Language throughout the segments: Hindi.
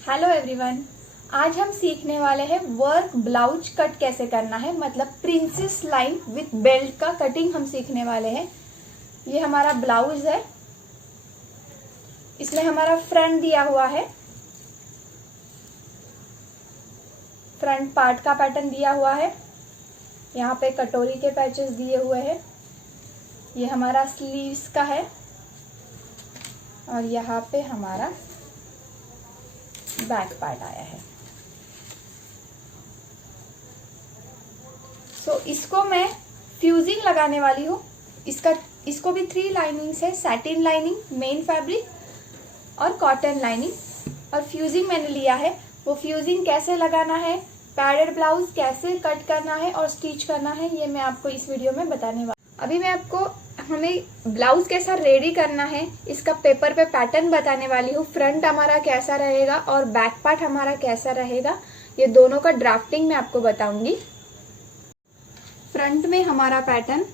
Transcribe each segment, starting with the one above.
Hello everyone. आज हम सीखने वाले हैं वर्क ब्लाउज कट कैसे करना है, मतलब प्रिंसेस लाइन विथ बेल्ट का कटिंग हम सीखने वाले हैं। ये हमारा ब्लाउज है, इसमें हमारा फ्रंट दिया हुआ है, फ्रंट पार्ट का पैटर्न दिया हुआ है। यहाँ पे कटोरी के पैचेस दिए हुए हैं। ये हमारा स्लीव्स का है और यहाँ पे हमारा बैक पार्ट आया है। इसको मैं फ्यूजिंग लगाने वाली हूँ। इसको भी 3 लाइनिंग्स है, सैटिन लाइनिंग, मेन फैब्रिक और कॉटन लाइनिंग। और फ्यूजिंग मैंने लिया है। वो फ्यूजिंग कैसे लगाना है, पैडेड ब्लाउज कैसे कट करना है और स्टिच करना है, ये मैं आपको इस वीडियो में बताने वाली। अभी मैं आपको हमें ब्लाउज कैसा रेडी करना है इसका पेपर पे पैटर्न बताने वाली हूँ। फ्रंट हमारा कैसा रहेगा और बैक पार्ट हमारा कैसा रहेगा, ये दोनों का ड्राफ्टिंग मैं आपको बताऊंगी। फ्रंट में हमारा पैटर्न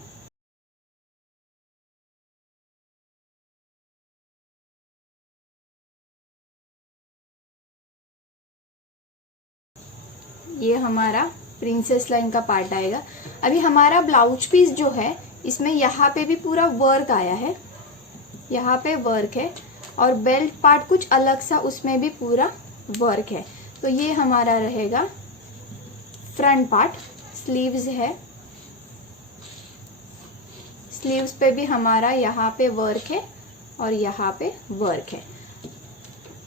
ये हमारा प्रिंसेस लाइन का पार्ट आएगा। अभी हमारा ब्लाउज पीस जो है इसमें यहाँ पे भी पूरा वर्क आया है, यहाँ पे वर्क है और बेल्ट पार्ट कुछ अलग सा उसमें भी पूरा वर्क है। तो ये हमारा रहेगा फ्रंट पार्ट। स्लीव्स है, स्लीव्स पे भी हमारा यहाँ पे वर्क है और यहाँ पे वर्क है।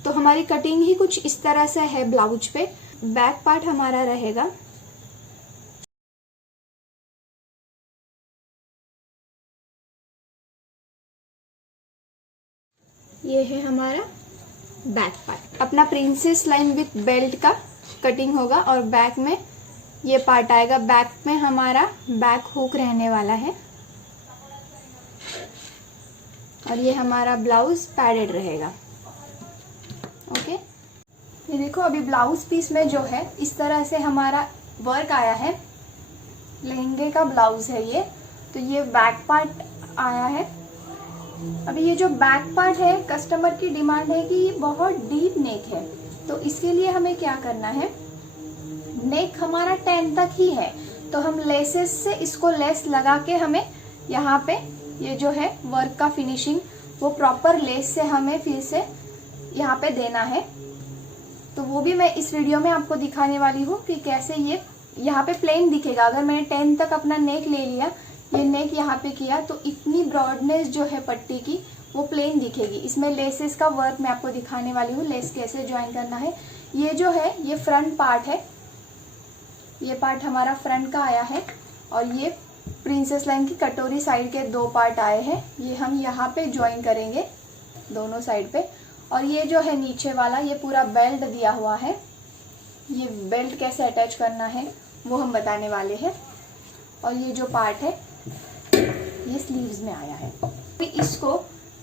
तो हमारी कटिंग ही कुछ इस तरह से है ब्लाउज पे। बैक पार्ट हमारा रहेगा ये है हमारा बैक पार्ट। अपना प्रिंसेस लाइन विथ बेल्ट का कटिंग होगा और बैक में ये पार्ट आएगा। बैक में हमारा बैक हुक रहने वाला है और ये हमारा ब्लाउज पैडेड रहेगा। ओके, ये देखो अभी ब्लाउज पीस में जो है इस तरह से हमारा वर्क आया है। लहंगे का ब्लाउज है ये। तो ये बैक पार्ट आया है। अभी ये जो बैक पार्ट है, कस्टमर की डिमांड है कि ये बहुत डीप नेक है, तो इसके लिए हमें क्या करना है, नेक हमारा 10 तक ही है तो हम लेसेस से इसको लेस लगा के हमें यहाँ पे ये जो है वर्क का फिनिशिंग वो प्रॉपर लेस से हमें फिर से यहाँ पे देना है। तो वो भी मैं इस वीडियो में आपको दिखाने वाली हूँ कि कैसे ये यहाँ पे प्लेन दिखेगा। अगर मैंने 10 तक अपना नेक ले लिया, ये नेक यहाँ पे किया, तो इतनी ब्रॉडनेस जो है पट्टी की वो प्लेन दिखेगी। इसमें लेसेस का वर्क मैं आपको दिखाने वाली हूँ, लेस कैसे ज्वाइन करना है। ये जो है ये फ्रंट पार्ट है, ये पार्ट हमारा फ्रंट का आया है और ये प्रिंसेस लाइन की कटोरी साइड के 2 पार्ट आए हैं। ये हम यहाँ पे ज्वाइन करेंगे दोनों साइड पे। और ये जो है नीचे वाला ये पूरा बेल्ट दिया हुआ है, ये बेल्ट कैसे अटैच करना है वो हम बताने वाले हैं। और ये जो पार्ट है ये स्लीव्स में आया है। तो इसको,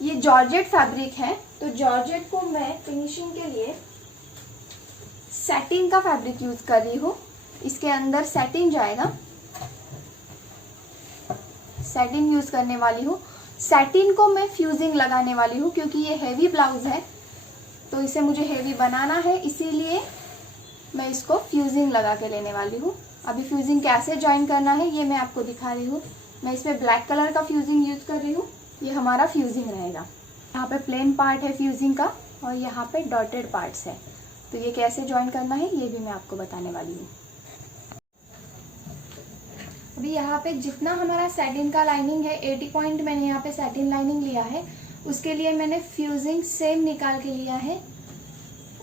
ये जॉर्जेट फैब्रिक है तो जॉर्जेट को मैं फिनिशिंग के लिए सैटिन का फैब्रिक यूज कर रही हूँ। इसके अंदर सैटिन जाएगा, सैटिन यूज करने वाली हूँ। सैटिन को मैं फ्यूजिंग लगाने वाली हूँ क्योंकि ये हेवी ब्लाउज है तो इसे मुझे हेवी बनाना है, इसीलिए मैं इसको फ्यूजिंग लगा के लेने वाली हूँ। अभी फ्यूजिंग कैसे ज्वाइन करना है ये मैं आपको दिखा रही हूँ। मैं इसमें ब्लैक कलर का फ्यूजिंग यूज कर रही हूँ। ये हमारा फ्यूजिंग रहेगा। यहाँ पे प्लेन पार्ट है फ्यूजिंग का और यहाँ पे डॉटेड पार्ट्स है। तो ये कैसे ज्वाइन करना है ये भी मैं आपको बताने वाली हूँ। अभी यहाँ पे जितना हमारा सैटिन का लाइनिंग है 80 पॉइंट मैंने यहाँ पे सैटिन लाइनिंग लिया है, उसके लिए मैंने फ्यूजिंग सेम निकाल के लिया है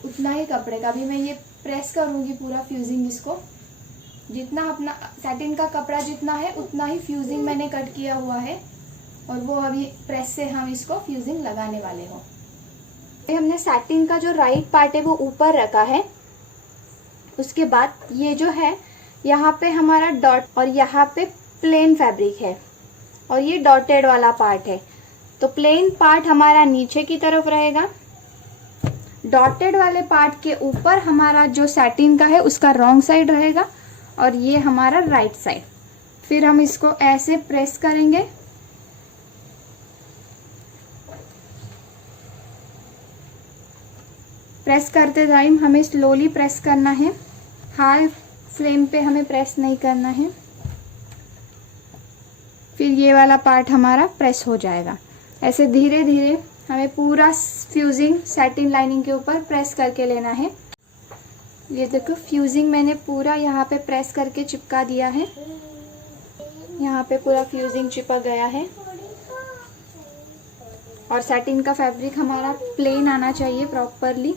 उतना ही कपड़े का। अभी मैं ये प्रेस करूंगी पूरा फ्यूजिंग, इसको जितना अपना सैटिन का कपड़ा जितना है उतना ही फ्यूजिंग मैंने कट किया हुआ है और वो अभी प्रेस से हम इसको फ्यूजिंग लगाने वाले हो। हमने सैटिन का जो राइट पार्ट है वो ऊपर रखा है। उसके बाद ये जो है यहाँ पे हमारा डॉट और यहाँ पे प्लेन फैब्रिक है और ये डॉटेड वाला पार्ट है। तो प्लेन पार्ट हमारा नीचे की तरफ रहेगा, डॉटेड वाले पार्ट के ऊपर हमारा जो सैटिन का है उसका रॉन्ग साइड रहेगा और ये हमारा राइट साइड। फिर हम इसको ऐसे प्रेस करेंगे प्रेस करते टाइम हमें स्लोली प्रेस करना है, हाई फ्लेम पे हमें प्रेस नहीं करना है। फिर ये वाला पार्ट हमारा प्रेस हो जाएगा। ऐसे धीरे धीरे हमें पूरा फ्यूजिंग सैटिन लाइनिंग के ऊपर प्रेस करके लेना है। ये देखो फ्यूजिंग मैंने पूरा यहाँ पे प्रेस करके चिपका दिया है। यहाँ पे पूरा फ्यूजिंग चिपक गया है और सैटिन का फैब्रिक हमारा प्लेन आना चाहिए प्रॉपरली,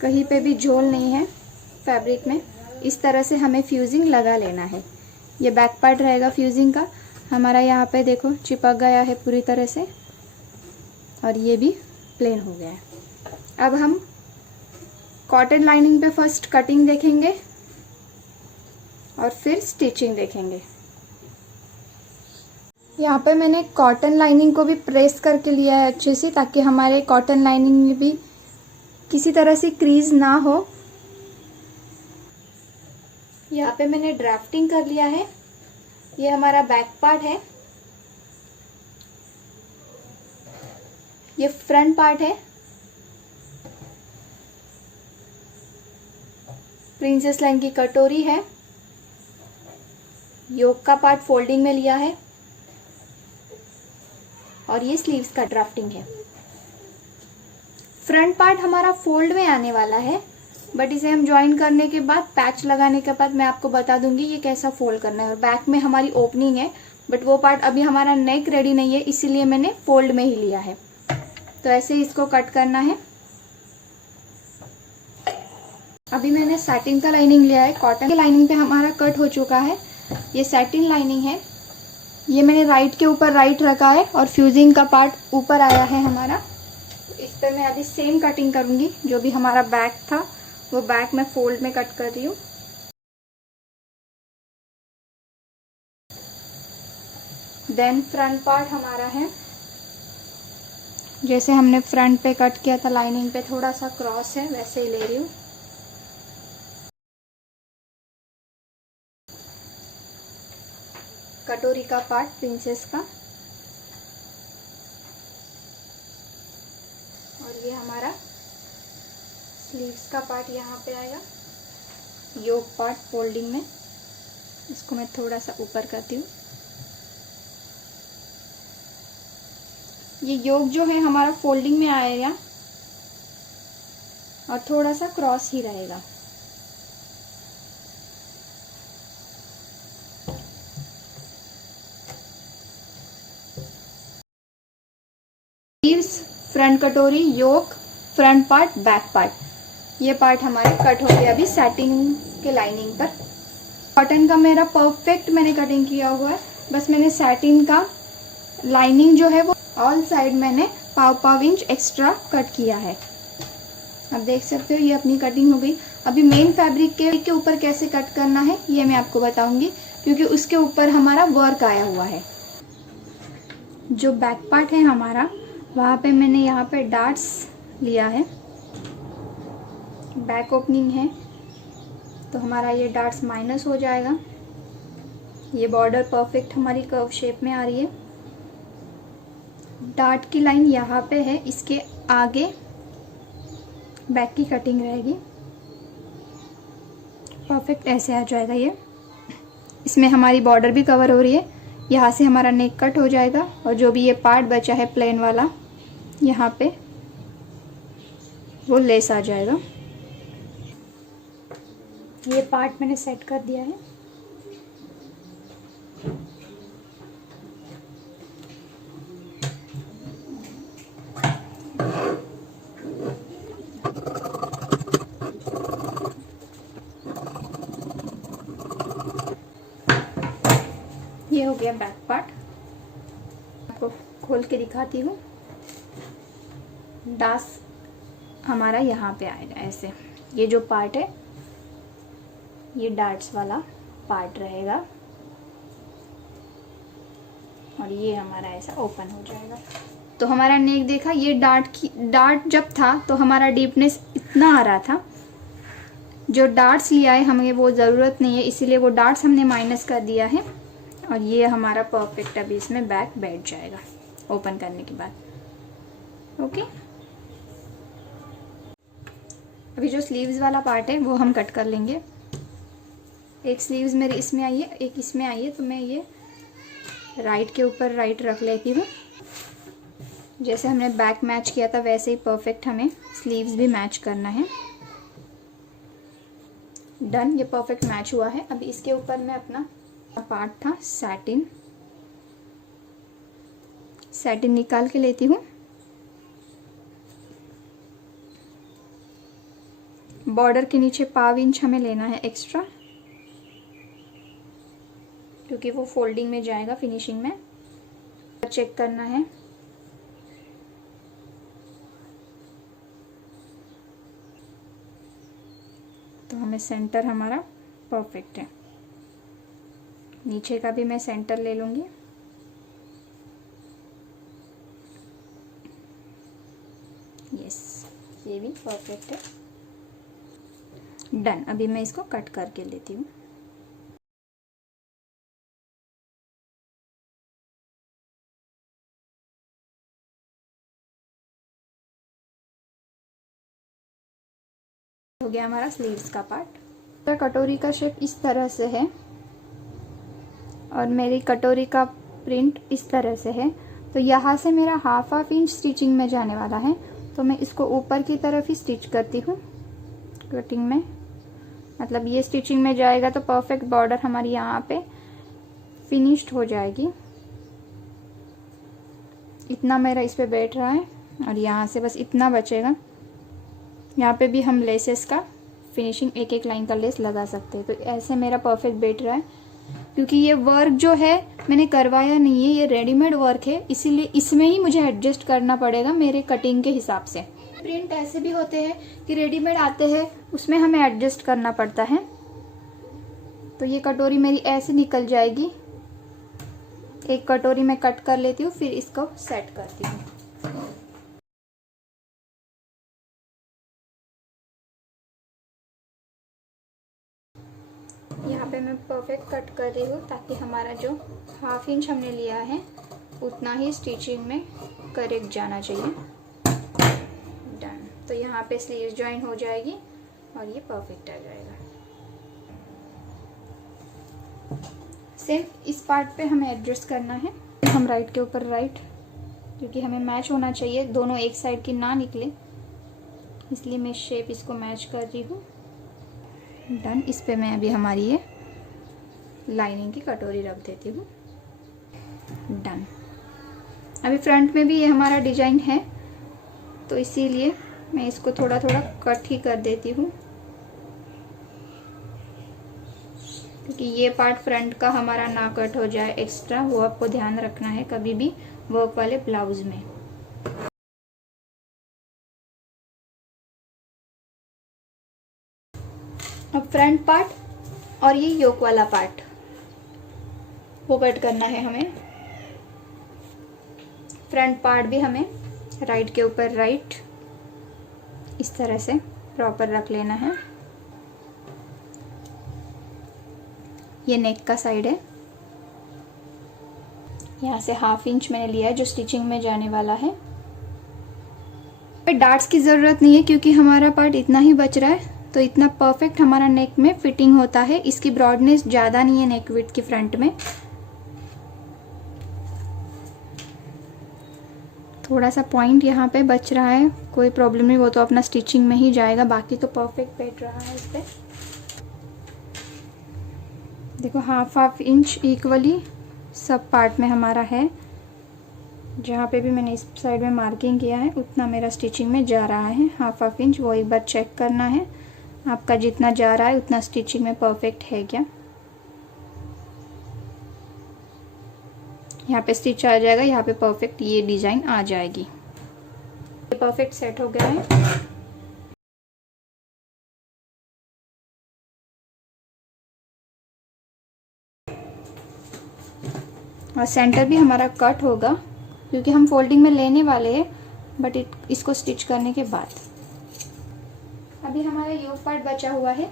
कहीं पे भी झोल नहीं है फैब्रिक में। इस तरह से हमें फ्यूजिंग लगा लेना है। ये बैक पार्ट रहेगा फ्यूजिंग का हमारा, यहाँ पे देखो चिपक गया है पूरी तरह से और ये भी प्लेन हो गया है। अब हम कॉटन लाइनिंग पे फर्स्ट कटिंग देखेंगे और फिर स्टिचिंग देखेंगे। यहाँ पे मैंने कॉटन लाइनिंग को भी प्रेस करके लिया है अच्छे से, ताकि हमारे कॉटन लाइनिंग में भी किसी तरह से क्रीज ना हो। यहाँ पे मैंने ड्राफ्टिंग कर लिया है। ये हमारा बैक पार्ट है, ये फ्रंट पार्ट है। प्रिंसेस लाइन की कटोरी है। योक का पार्ट फोल्डिंग में लिया है और ये स्लीव्स का ड्राफ्टिंग है। फ्रंट पार्ट हमारा फोल्ड में आने वाला है, बट इसे हम ज्वाइन करने के बाद, पैच लगाने के बाद मैं आपको बता दूंगी ये कैसा फोल्ड करना है। और बैक में हमारी ओपनिंग है, बट वो पार्ट अभी हमारा नेक रेडी नहीं है, इसीलिए मैंने फोल्ड में ही लिया है। तो ऐसे इसको कट करना है। अभी मैंने सैटिन का लाइनिंग लिया है। कॉटन के लाइनिंग पे हमारा कट हो चुका है। ये सैटिन लाइनिंग है। ये मैंने राइट के ऊपर राइट रखा है और फ्यूजिंग का पार्ट ऊपर आया है हमारा। तो इस पर मैं अभी सेम कटिंग करूंगी। जो भी हमारा बैक था वो बैक में फोल्ड में कट कर रही हूँ। देन फ्रंट पार्ट हमारा है। जैसे हमने फ्रंट पे कट किया था लाइनिंग पे थोड़ा सा क्रॉस है, वैसे ही ले रही हूँ। कटोरी का पार्ट प्रिंसेस का, और ये हमारा स्लीव्स का पार्ट यहाँ पे आएगा। योक पार्ट फोल्डिंग में, इसको मैं थोड़ा सा ऊपर करती हूँ। ये योक जो है हमारा फोल्डिंग में आएगा और थोड़ा सा क्रॉस ही रहेगा। फ्रंट कटोरी, योक, फ्रंट पार्ट, बैक पार्ट, ये पार्ट हमारे कट हो गए अभी सैटिन के लाइनिंग पर। कॉटन का मेरा परफेक्ट मैंने कटिंग किया हुआ है। बस मैंने सैटिन का लाइनिंग जो है वो ऑल साइड मैंने पाव इंच एक्स्ट्रा कट किया है। अब देख सकते हो ये अपनी कटिंग हो गई। अभी मेन फैब्रिक के ऊपर कैसे कट करना है ये मैं आपको बताऊंगी, क्योंकि उसके ऊपर हमारा वर्क आया हुआ है। जो बैक पार्ट है हमारा, वहाँ पे मैंने यहाँ पे डार्ट्स लिया है। बैक ओपनिंग है तो हमारा ये डार्ट्स माइनस हो जाएगा। ये बॉर्डर परफेक्ट हमारी कर्व शेप में आ रही है। डार्ट की लाइन यहाँ पे है, इसके आगे बैक की कटिंग रहेगी। परफेक्ट ऐसे आ जाएगा ये। इसमें हमारी बॉर्डर भी कवर हो रही है। यहाँ से हमारा नेक कट हो जाएगा और जो भी ये पार्ट बचा है प्लेन वाला, यहाँ पे वो लेस आ जाएगा। ये पार्ट मैंने सेट कर दिया है। ये हो गया बैक पार्ट। आपको खोल के दिखाती हूँ। डार्ट्स हमारा यहाँ पे आएगा ऐसे। ये जो पार्ट है ये डार्ट्स वाला पार्ट रहेगा और ये हमारा ऐसा ओपन हो जाएगा। तो हमारा नेक देखा, ये डार्ट जब था तो हमारा डीपनेस इतना आ रहा था। जो डार्ट्स लिया है हमें वो ज़रूरत नहीं है, इसीलिए वो डार्ट्स हमने माइनस कर दिया है। और ये हमारा परफेक्ट अभी इसमें बैक बैठ जाएगा ओपन करने के बाद। ओके, अभी जो स्लीव्स वाला पार्ट है वो हम कट कर लेंगे। एक स्लीव्स मेरी इसमें आई है, एक इसमें आई है, तो मैं ये राइट के ऊपर राइट रख लेती हूँ। जैसे हमने बैक मैच किया था वैसे ही परफेक्ट हमें स्लीव्स भी मैच करना है। डन, ये परफेक्ट मैच हुआ है। अब इसके ऊपर मैं अपना पार्ट था सैटिन निकाल के लेती हूँ। बॉर्डर के नीचे 1/2 इंच हमें लेना है एक्स्ट्रा, क्योंकि वो फोल्डिंग में जाएगा फिनिशिंग में। चेक करना है। तो हमें सेंटर हमारा परफेक्ट है। नीचे का भी मैं सेंटर ले लूँगी। यस, ये भी परफेक्ट है। डन। अभी मैं इसको कट करके लेती हूँ। हो गया हमारा स्लीव्स का पार्ट। तो कटोरी का शेप इस तरह से है और मेरी कटोरी का प्रिंट इस तरह से है। तो यहाँ से मेरा 1/2 इंच स्टिचिंग में जाने वाला है, तो मैं इसको ऊपर की तरफ ही स्टिच करती हूँ कटिंग में। मतलब ये स्टिचिंग में जाएगा तो परफेक्ट बॉर्डर हमारी यहाँ पे फिनिश्ड हो जाएगी। इतना मेरा इस पे बैठ रहा है और यहाँ से बस इतना बचेगा। यहाँ पे भी हम लेसेस का फिनिशिंग एक एक लाइन का लेस लगा सकते हैं। तो ऐसे मेरा परफेक्ट बैठ रहा है। क्योंकि ये वर्क जो है मैंने करवाया नहीं है, ये रेडीमेड वर्क है, इसीलिए इसमें ही मुझे एडजस्ट करना पड़ेगा मेरे कटिंग के हिसाब से। प्रिंट ऐसे भी होते हैं कि रेडीमेड आते हैं, उसमें हमें एडजस्ट करना पड़ता है। तो ये कटोरी मेरी ऐसे निकल जाएगी। एक कटोरी में कट कर लेती हूँ, फिर इसको सेट करती हूँ। यहाँ पे मैं परफेक्ट कट कर रही हूँ ताकि हमारा जो 1/2 इंच हमने लिया है उतना ही स्टिचिंग में करेक्ट जाना चाहिए। डन। तो यहाँ पे स्लीव्स ज्वाइन हो जाएगी और ये परफेक्ट आ जाएगा। सेम इस पार्ट पे हमें एडजस्ट करना है। हम राइट के ऊपर राइट, क्योंकि हमें मैच होना चाहिए, दोनों एक साइड की ना निकले, इसलिए मैं शेप इसको मैच कर रही हूँ। डन। इस पे मैं अभी हमारी ये लाइनिंग की कटोरी रख देती हूँ। डन। अभी फ्रंट में भी ये हमारा डिजाइन है, तो इसीलिए मैं इसको थोड़ा थोड़ा कट ही कर देती हूँ, क्योंकि ये पार्ट फ्रंट का हमारा ना कट हो जाए एक्स्ट्रा, वो आपको ध्यान रखना है कभी भी वर्क वाले ब्लाउज में। अब फ्रंट पार्ट और ये योक वाला पार्ट वो कट करना है हमें। फ्रंट पार्ट भी हमें राइट के ऊपर राइट इस तरह से प्रॉपर रख लेना है। ये नेक का साइड है, यहाँ से 1/2 इंच मैंने लिया है जो स्टिचिंग में जाने वाला है। डार्ट्स की ज़रूरत नहीं है क्योंकि हमारा पार्ट इतना ही बच रहा है, तो इतना परफेक्ट हमारा नेक में फिटिंग होता है। इसकी ब्रॉडनेस ज़्यादा नहीं है नेक विड्थ की फ्रंट में। थोड़ा सा पॉइंट यहाँ पे बच रहा है, कोई प्रॉब्लम नहीं, वो तो अपना स्टिचिंग में ही जाएगा, बाकी तो परफेक्ट बैठ रहा है इस पे। देखो 1/2 इंच इक्वली सब पार्ट में हमारा है। जहाँ पे भी मैंने इस साइड में मार्किंग किया है उतना मेरा स्टिचिंग में जा रहा है 1/2 इंच। वो एक बार चेक करना है आपका जितना जा रहा है उतना स्टिचिंग में परफेक्ट है क्या। यहाँ पे स्टिच आ जाएगा, यहाँ पे परफेक्ट ये डिजाइन आ जाएगी। ये परफेक्ट सेट हो गया है। और सेंटर भी हमारा कट होगा क्योंकि हम फोल्डिंग में लेने वाले हैं, बट इसको स्टिच करने के बाद। अभी हमारा योक पार्ट बचा हुआ है,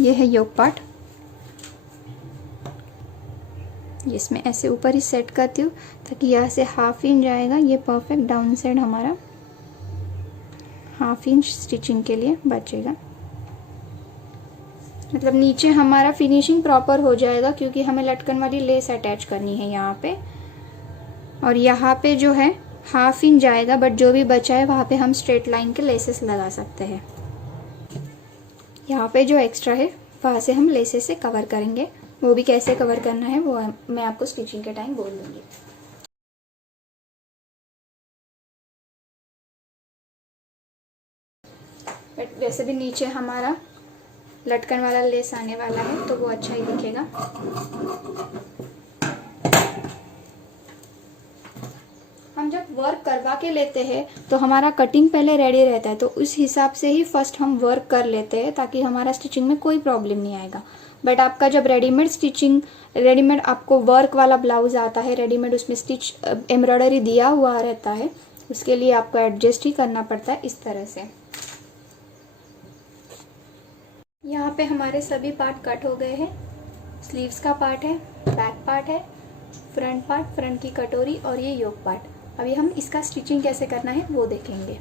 ये है योक पार्ट। इसमें ऐसे ऊपर ही सेट करती हूँ ताकि यहाँ से 1/2 इंच जाएगा, ये परफेक्ट डाउन साइड हमारा हाफ इंच स्टिचिंग के लिए बचेगा। मतलब नीचे हमारा फिनिशिंग प्रॉपर हो जाएगा क्योंकि हमें लटकन वाली लेस अटैच करनी है यहाँ पे, और यहाँ पे जो है हाफ इंच जाएगा, बट जो भी बचा है वहाँ पे हम स्ट्रेट लाइन के लेसेस लगा सकते हैं। यहाँ पे जो एक्स्ट्रा है वहाँ से हम लेसेस से कवर करेंगे, वो भी कैसे कवर करना है वो मैं आपको स्टिचिंग के टाइम बोल दूँगी। बट वैसे भी नीचे हमारा लटकन वाला लेस आने वाला है तो वो अच्छा ही दिखेगा। हम जब वर्क करवा के लेते हैं तो हमारा कटिंग पहले रेडी रहता है, तो उस हिसाब से ही फर्स्ट हम वर्क कर लेते हैं ताकि हमारा स्टिचिंग में कोई प्रॉब्लम नहीं आएगा। बट आपका जब रेडीमेड आपको वर्क वाला ब्लाउज आता है, रेडीमेड उसमें स्टिच एम्ब्रॉयडरी दिया हुआ रहता है, उसके लिए आपको एडजस्ट ही करना पड़ता है इस तरह से। यहाँ पे हमारे सभी पार्ट कट हो गए हैं। स्लीव्स का पार्ट है, बैक पार्ट है, फ्रंट पार्ट, फ्रंट की कटोरी और ये योक पार्ट। अभी हम इसका स्टिचिंग कैसे करना है वो देखेंगे।